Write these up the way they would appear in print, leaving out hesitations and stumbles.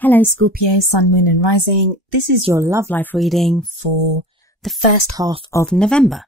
Hello Scorpio, Sun, Moon and Rising. This is your love life reading for the first half of November.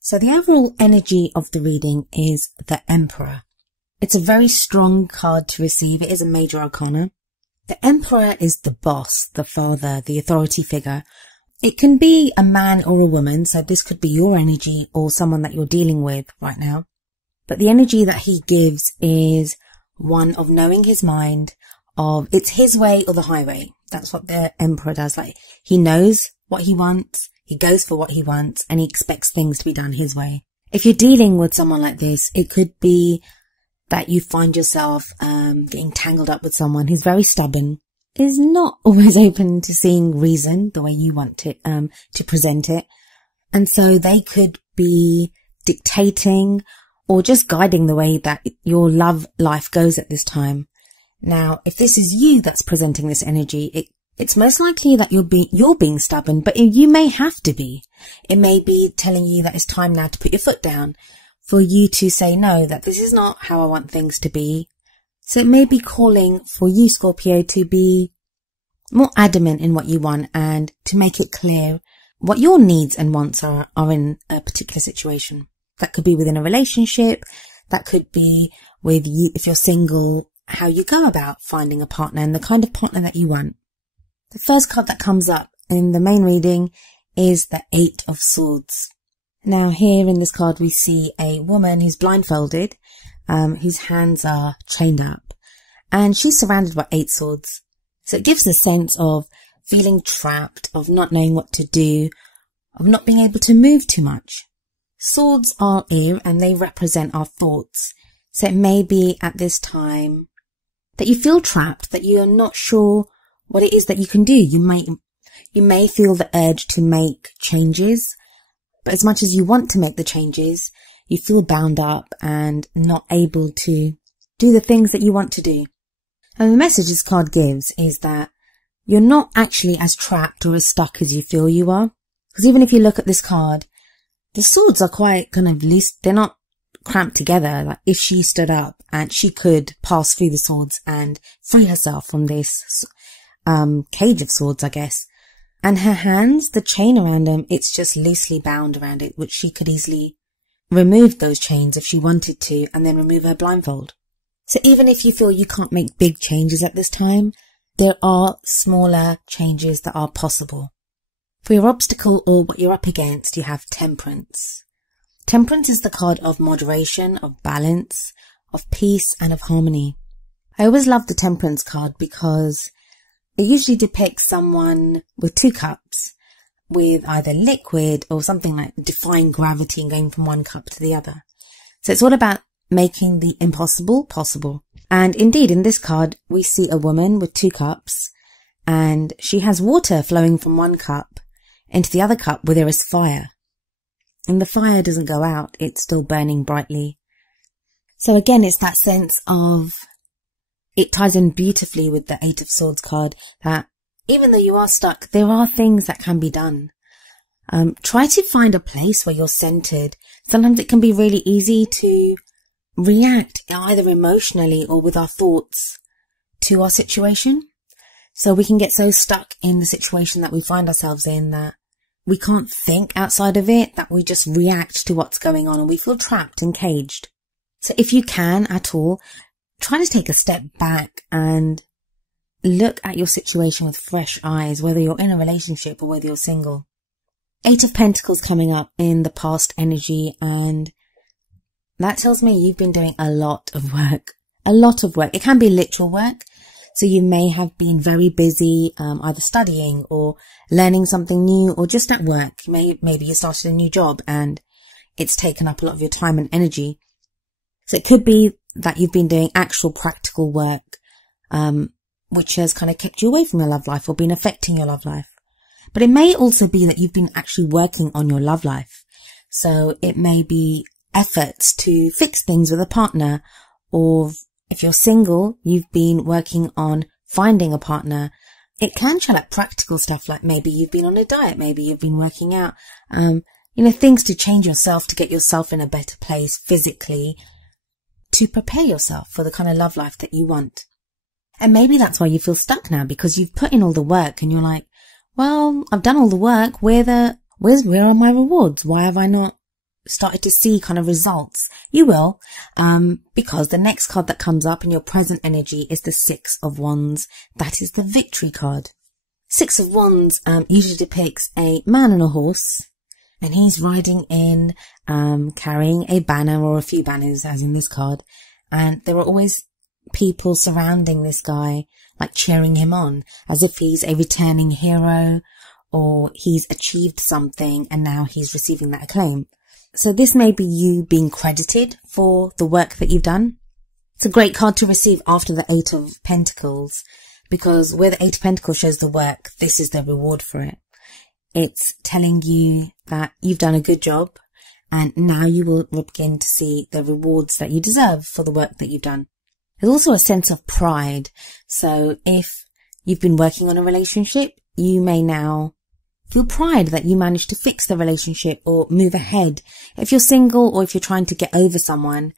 So the overall energy of the reading is the Emperor. It's a very strong card to receive. It is a major arcana. The Emperor is the boss, the father, the authority figure. It can be a man or a woman, so this could be your energy or someone that you're dealing with right now. But the energy that he gives is one of knowing his mind, of it's his way or the highway. That's what the Emperor does. Like, he knows what he wants, he goes for what he wants, and he expects things to be done his way. If you're dealing with someone like this, it could be that you find yourself getting tangled up with someone who's very stubborn, is not always open to seeing reason the way you want it to present it. And so they could be dictating or just guiding the way that your love life goes at this time. Now, if this is you that's presenting this energy, it's most likely that you're being stubborn, but you may have to be. It may be telling you that it's time now to put your foot down, for you to say no, that this is not how I want things to be. So it may be calling for you, Scorpio, to be more adamant in what you want and to make it clear what your needs and wants are in a particular situation. That could be within a relationship. That could be with you, if you're single, how you go about finding a partner and the kind of partner that you want. The first card that comes up in the main reading is the Eight of Swords. Now here in this card we see a woman who's blindfolded, whose hands are chained up, and she's surrounded by 8 swords. So it gives a sense of feeling trapped, of not knowing what to do, of not being able to move too much. Swords are air and they represent our thoughts. So it may be at this time that you feel trapped, that you're not sure what it is that you can do. You may feel the urge to make changes, but as much as you want to make the changes, you feel bound up and not able to do the things that you want to do. And the message this card gives is that you're not actually as trapped or as stuck as you feel you are. Because even if you look at this card, the swords are quite kind of loose. They're not cramped together. Like, if she stood up and she could pass through the swords and free herself from this cage of swords, I guess. And her hands, the chain around them, it's just loosely bound around it, which she could easily remove those chains if she wanted to, and then remove her blindfold. So even if you feel you can't make big changes at this time, there are smaller changes that are possible. For your obstacle or what you're up against, you have Temperance. Temperance is the card of moderation, of balance, of peace and of harmony. I always love the Temperance card because it usually depicts someone with 2 cups with either liquid or something like defying gravity and going from one cup to the other. So it's all about making the impossible possible. And indeed, in this card, we see a woman with 2 cups and she has water flowing from one cup into the other cup where there is fire. And the fire doesn't go out, it's still burning brightly. So again, it's that sense of, it ties in beautifully with the Eight of Swords card, that even though you are stuck, there are things that can be done. Try to find a place where you're centered. Sometimes it can be really easy to react either emotionally or with our thoughts to our situation. So we can get so stuck in the situation that we find ourselves in that we can't think outside of it, that we just react to what's going on and we feel trapped and caged. So if you can at all, try to take a step back and look at your situation with fresh eyes, whether you're in a relationship or whether you're single. 8 of Pentacles coming up in the past energy, and that tells me you've been doing a lot of work. A lot of work. It can be literal work. So you may have been very busy, either studying or learning something new or just at work. Maybe you started a new job and it's taken up a lot of your time and energy. So it could be that you've been doing actual practical work, which has kind of kept you away from your love life or been affecting your love life. But it may also be that you've been actually working on your love life. So it may be efforts to fix things with a partner, or if you're single, you've been working on finding a partner. It can show like practical stuff, like maybe you've been on a diet, maybe you've been working out, things to change yourself, to get yourself in a better place physically, to prepare yourself for the kind of love life that you want. And maybe that's why you feel stuck now, because you've put in all the work and you're like, well, I've done all the work. Where are my rewards? Why have I not started to see kind of results? You will, because the next card that comes up in your present energy is the Six of Wands. That is the victory card. Six of Wands usually depicts a man on a horse, and he's riding in, carrying a banner or a few banners, as in this card. And there are always people surrounding this guy, like cheering him on, as if he's a returning hero or he's achieved something and now he's receiving that acclaim. So this may be you being credited for the work that you've done. It's a great card to receive after the Eight of Pentacles, because where the Eight of Pentacles shows the work, this is the reward for it. It's telling you that you've done a good job and now you will begin to see the rewards that you deserve for the work that you've done. There's also a sense of pride. So if you've been working on a relationship, you may now feel pride that you managed to fix the relationship or move ahead. If you're single or if you're trying to get over someone,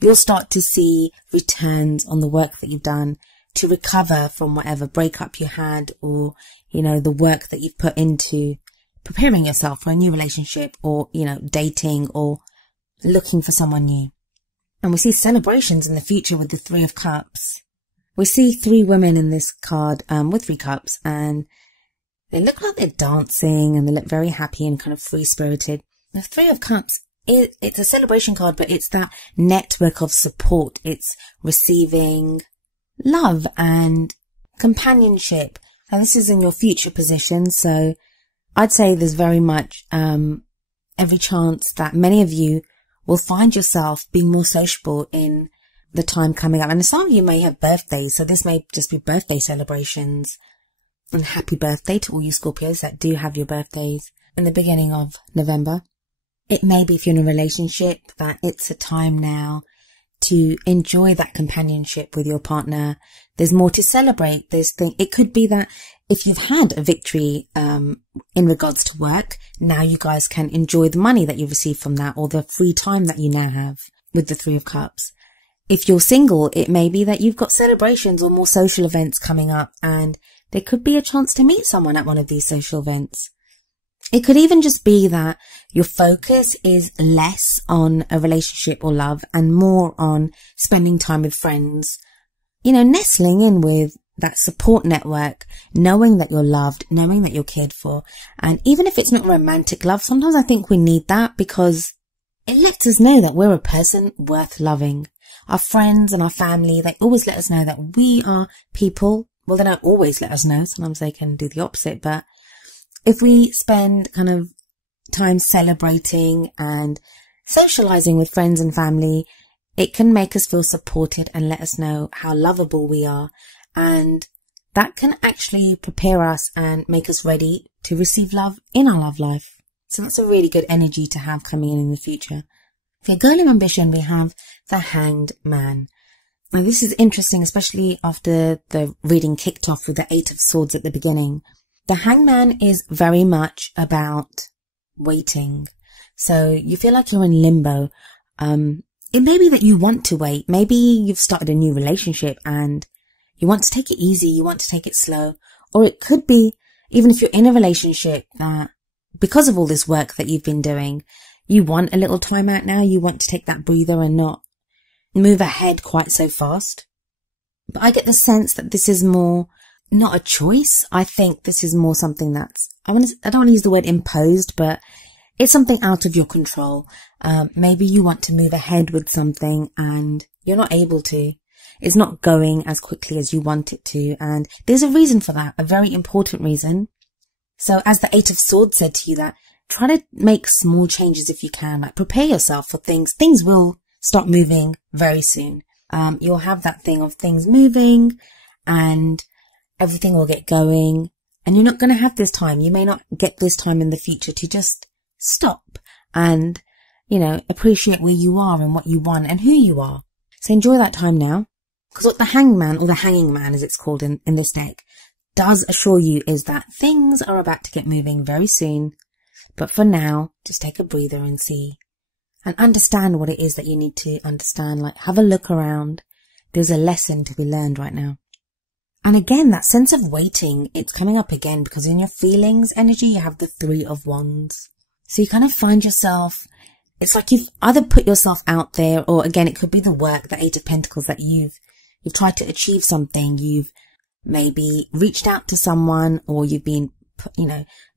you'll start to see returns on the work that you've done to recover from whatever breakup you had, or, the work that you've put into preparing yourself for a new relationship, or, dating or looking for someone new. And we see celebrations in the future with the Three of Cups. We see three women in this card with 3 cups, and they look like they're dancing and they look very happy and kind of free-spirited. The Three of Cups, it's a celebration card, but it's that network of support. It's receiving love and companionship. And this is in your future position. So I'd say there's very much every chance that many of you will find yourself being more sociable in the time coming up. And some of you may have birthdays, so this may just be birthday celebrations. And happy birthday to all you Scorpios that do have your birthdays in the beginning of November. It may be, if you're in a relationship, that it's a time now to enjoy that companionship with your partner. There's more to celebrate. It could be that if you've had a victory in regards to work, now you guys can enjoy the money that you receive from that, or the free time that you now have with the Three of Cups. If you're single, it may be that you've got celebrations or more social events coming up, and there could be a chance to meet someone at one of these social events. It could even just be that your focus is less on a relationship or love and more on spending time with friends, nestling in with that support network, knowing that you're loved, knowing that you're cared for. And even if it's not romantic love, sometimes I think we need that, because it lets us know that we're a person worth loving. Our friends and our family, they always let us know that we are people. Well, they don't always let us know. Sometimes they can do the opposite. But if we spend kind of time celebrating and socializing with friends and family, it can make us feel supported and let us know how lovable we are. And that can actually prepare us and make us ready to receive love in our love life. So that's a really good energy to have coming in the future. For your girl of ambition, we have the Hanged Man. Now this is interesting, especially after the reading kicked off with the Eight of Swords at the beginning. The Hanged Man is very much about waiting. So you feel like you're in limbo. It may be that you want to wait. Maybe you've started a new relationship and you want to take it easy. You want to take it slow. Or it could be, even if you're in a relationship, that because of all this work that you've been doing, you want a little time out now. You want to take that breather and not move ahead quite so fast. But I get the sense that this is more not a choice. I think this is more something that's, I don't want to use the word imposed, but it's something out of your control. Maybe you want to move ahead with something and you're not able to. It's not going as quickly as you want it to. And there's a reason for that, a very important reason. So as the Eight of Swords said to you, that try to make small changes if you can, like prepare yourself for things. Things will start moving very soon. You'll have that thing of things moving and everything will get going, and you're not going to have this time. You may not get this time in the future to just stop and, appreciate where you are and what you want and who you are. So enjoy that time now, because what the Hangman, or the Hanging Man as it's called in this deck, does assure you is that things are about to get moving very soon. But for now, just take a breather and see and understand what it is that you need to understand. Like, have a look around. There's a lesson to be learned right now. And again, that sense of waiting, it's coming up again because in your feelings energy, you have the Three of Wands. So you kind of find yourself, it's like you've either put yourself out there, or again, it could be the work, the Eight of Pentacles, that you've tried to achieve something. You've maybe reached out to someone, or you've been,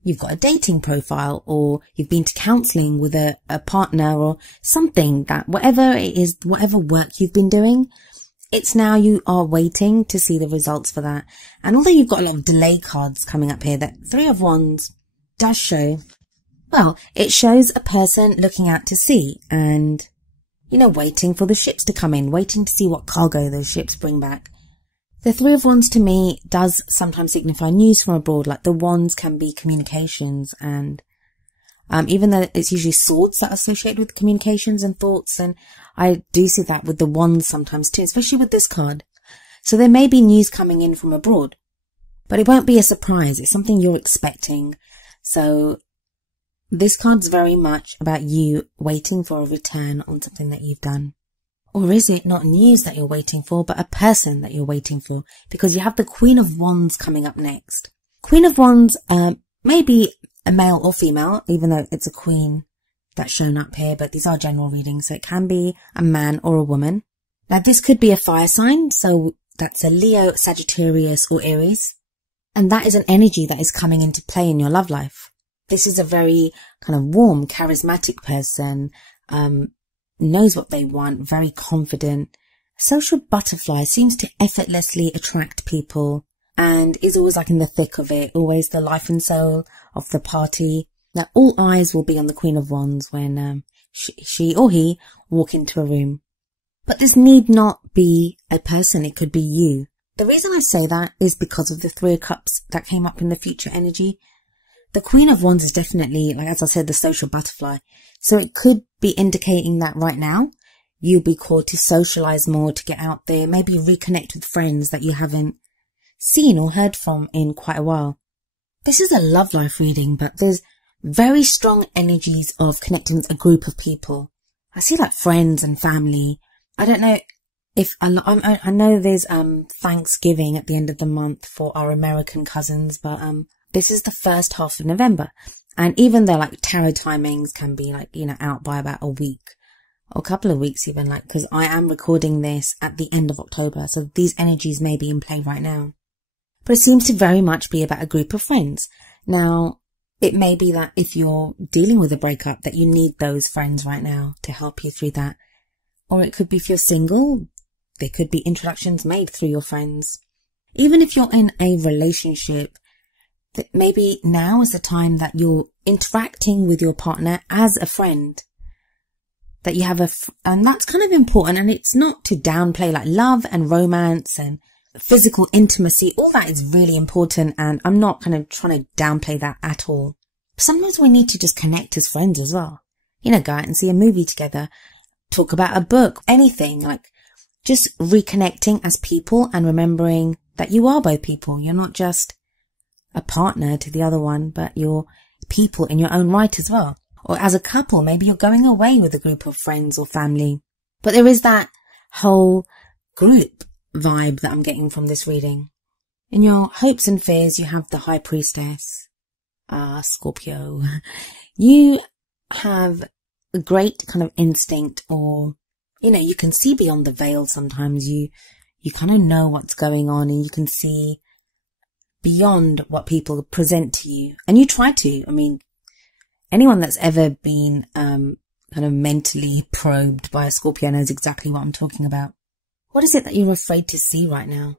you've got a dating profile, or you've been to counseling with a partner or something, that whatever it is, whatever work you've been doing, it's now you are waiting to see the results for that. And although you've got a lot of delay cards coming up here, that Three of Wands does show, well, it shows a person looking out to sea and, waiting for the ships to come in, waiting to see what cargo those ships bring back. The Three of Wands to me does sometimes signify news from abroad, like the wands can be communications, and even though it's usually swords that are associated with communications and thoughts, and I do see that with the wands sometimes too, especially with this card. So there may be news coming in from abroad, but it won't be a surprise. It's something you're expecting. So this card's very much about you waiting for a return on something that you've done. Or is it not news that you're waiting for, but a person that you're waiting for? Because you have the Queen of Wands coming up next. Queen of Wands may be a male or female, even though it's a queen that's shown up here, but these are general readings, so it can be a man or a woman. Now this could be a fire sign, so that's a Leo, Sagittarius or Aries, and that is an energy that is coming into play in your love life. This is a very kind of warm, charismatic person, knows what they want, very confident, social butterfly, seems to effortlessly attract people, and is always like in the thick of it, always the life and soul of the party. Now all eyes will be on the Queen of Wands when she or he walk into a room. But this need not be a person, it could be you. The reason I say that is because of the Three of Cups that came up in the future energy. The Queen of Wands is definitely, like as I said, the social butterfly. So it could be indicating that right now you'll be called to socialize more, to get out there, maybe reconnect with friends that you haven't seen or heard from in quite a while. This is a love life reading, but there's very strong energies of connecting with a group of people. I see like friends and family. I don't know if I know there's Thanksgiving at the end of the month for our American cousins, but this is the first half of November, and even though like tarot timings can be like out by about a week or a couple of weeks even, like because I am recording this at the end of October, so these energies may be in play right now. But it seems to very much be about a group of friends. Now, it may be that if you're dealing with a breakup that you need those friends right now to help you through that. Or it could be if you're single, there could be introductions made through your friends. Even if you're in a relationship, that maybe now is the time that you're interacting with your partner as a friend. That you have and that's kind of important, and it's not to downplay like love and romance and physical intimacy, all that is really important, and I'm not kind of trying to downplay that at all. Sometimes we need to just connect as friends as well. Go out and see a movie together, talk about a book, anything, like just reconnecting as people and remembering that you are both people. You're not just a partner to the other one, but you're people in your own right as well. Or as a couple, maybe you're going away with a group of friends or family. But there is that whole group vibe that I'm getting from this reading. In your hopes and fears, you have the High Priestess, Scorpio. You have a great kind of instinct, or, you can see beyond the veil sometimes. You kind of know what's going on, and you can see beyond what people present to you. And you try to. I mean, anyone that's ever been kind of mentally probed by a Scorpio knows exactly what I'm talking about. What is it that you're afraid to see right now?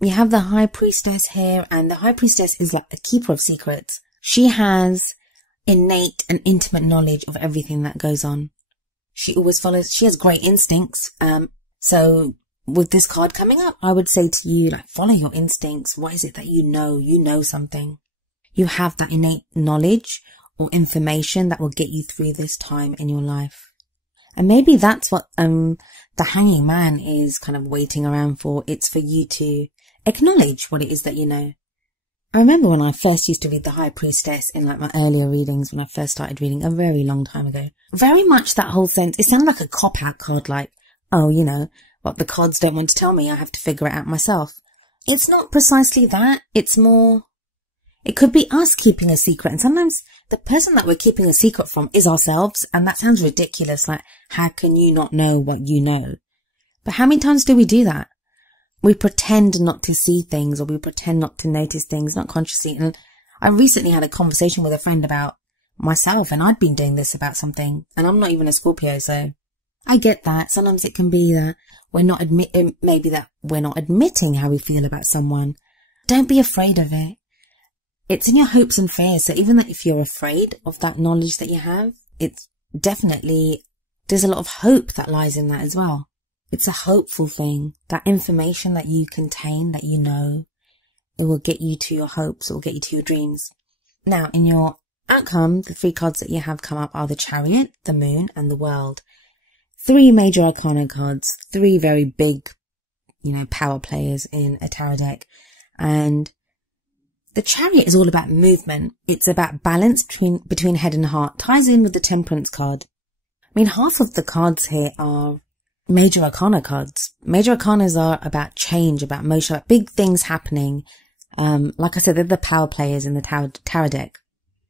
You have the High Priestess here, and the High Priestess is like the keeper of secrets. She has innate and intimate knowledge of everything that goes on. She always follows, she has great instincts. So with this card coming up, I would say to you, like, follow your instincts. What is it that you know? You know something. You have that innate knowledge or information that will get you through this time in your life. And maybe that's what the Hanging Man is kind of waiting around for. It's for you to acknowledge what it is that you know. I remember when I first used to read the High Priestess in like my earlier readings, when I first started reading a very long time ago. Very much that whole sense, it sounded like a cop-out card, like, oh, what the cards don't want to tell me, I have to figure it out myself. it's not precisely that. It's more, it could be us keeping a secret. And sometimes the person that we're keeping a secret from is ourselves. And that sounds ridiculous. Like, how can you not know what you know? But how many times do we do that? We pretend not to see things, or we pretend not to notice things, not consciously. And I recently had a conversation with a friend about myself, and I'd been doing this about something, and I'm not even a Scorpio, so I get that. Sometimes it can be that we're not admitting how we feel about someone. Don't be afraid of it. It's in your hopes and fears. So even that if you're afraid of that knowledge that you have, it's definitely, there's a lot of hope that lies in that as well. It's a hopeful thing. That information that you contain, that you know, it will get you to your hopes. It will get you to your dreams. Now, in your outcome, the 3 cards that you have come up are the Chariot, the Moon, and the World. 3 major arcana cards, 3 very big, power players in a tarot deck. And the Chariot is all about movement. It's about balance between head and heart. Ties in with the Temperance card. I mean, half of the cards here are major arcana cards. Major arcanas are about change, about motion, about big things happening. Like I said, they're the power players in the tarot deck.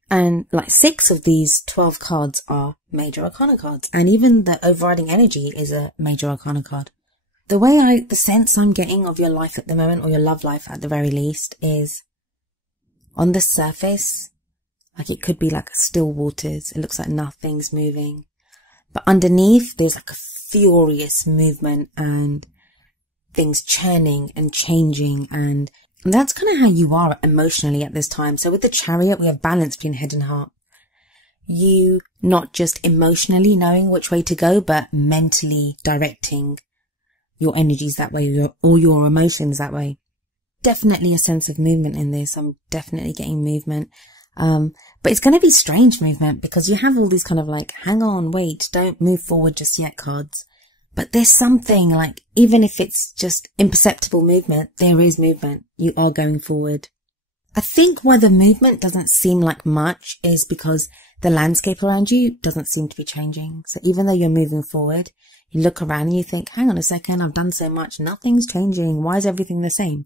And like 6 of these 12 cards are major arcana cards. And even the overriding energy is a major arcana card. The sense I'm getting of your life at the moment, or your love life at the very least, is on the surface, like it could be like still waters. It looks like nothing's moving. But underneath, there's like a furious movement and things churning and changing. And that's kind of how you are emotionally at this time. So with the Chariot, we have balance between head and heart. You not just emotionally knowing which way to go, but mentally directing your energies that way, or your emotions that way. Definitely a sense of movement in this. I'm definitely getting movement. But it's going to be strange movement, because you have all these kind of like, hang on, wait, don't move forward just yet cards. But there's something like, even if it's just imperceptible movement, there is movement. You are going forward. I think why the movement doesn't seem like much is because the landscape around you doesn't seem to be changing. So even though you're moving forward, you look around and you think, hang on a second, I've done so much, nothing's changing. Why is everything the same?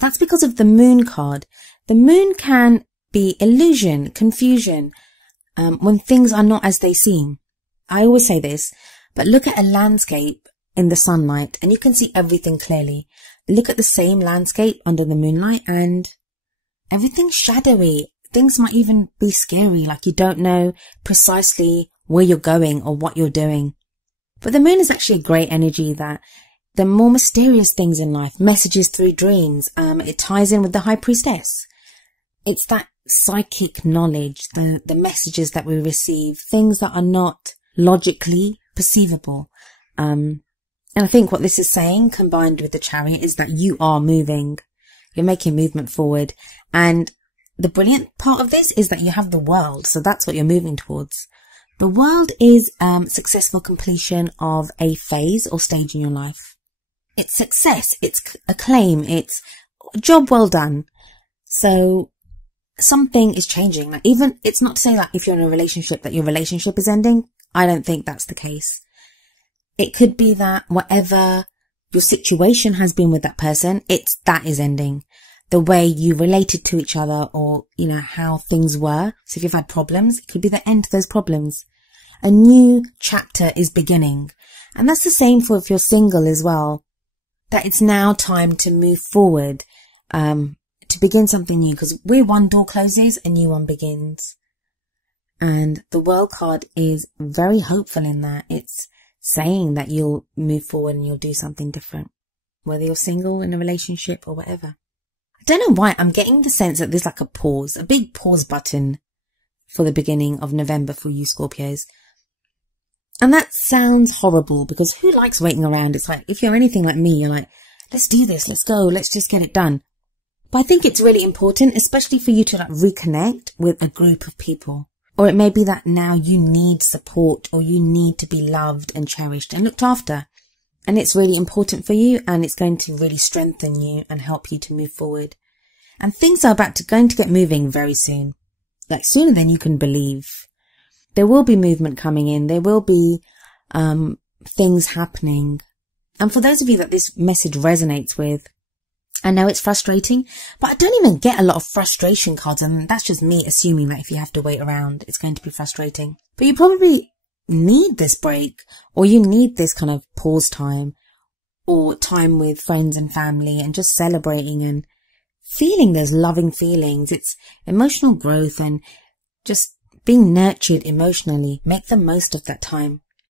That's because of the Moon card. The Moon can be illusion, confusion, when things are not as they seem. I always say this, but look at a landscape in the sunlight and you can see everything clearly. Look at the same landscape under the moonlight and everything's shadowy. Things might even be scary, like you don't know precisely where you're going or what you're doing. But the moon is actually a great energy that the more mysterious things in life, messages through dreams, it ties in with the High Priestess. It's that psychic knowledge, the messages that we receive, things that are not logically perceivable. And I think what this is saying, combined with the Chariot, is that you are moving. You're making movement forward. And the brilliant part of this is that you have the World. So that's what you're moving towards. The World is successful completion of a phase or stage in your life. It's success. It's acclaim. It's job well done. So something is changing. Like even, it's not to say that if you're in a relationship that your relationship is ending. I don't think that's the case. It could be that whatever your situation has been with that person, that is ending. The way you related to each other, or, how things were. So if you've had problems, it could be the end to those problems. A new chapter is beginning. And that's the same for if you're single as well. That it's now time to move forward, to begin something new, because where one door closes, a new one begins. And the World card is very hopeful in that. It's saying that you'll move forward and you'll do something different, whether you're single, in a relationship, or whatever. I don't know why I'm getting the sense that there's like a big pause button for the beginning of November for you Scorpios. And that sounds horrible, because who likes waiting around? It's like, if you're anything like me, you're like, let's do this, let's go, let's just get it done. But I think it's really important, especially for you to like reconnect with a group of people. Or it may be that now you need support, or you need to be loved and cherished and looked after. And it's really important for you, and it's going to really strengthen you and help you to move forward. And things are going to get moving very soon. Like sooner than you can believe. There will be movement coming in. There will be things happening. And for those of you that this message resonates with, I know it's frustrating, but I don't even get a lot of frustration cards, and that's just me assuming that if you have to wait around, it's going to be frustrating. But you probably need this break, or you need this kind of pause time, or time with friends and family, and just celebrating and feeling those loving feelings. It's emotional growth and just being nurtured emotionally. Make the most of that time.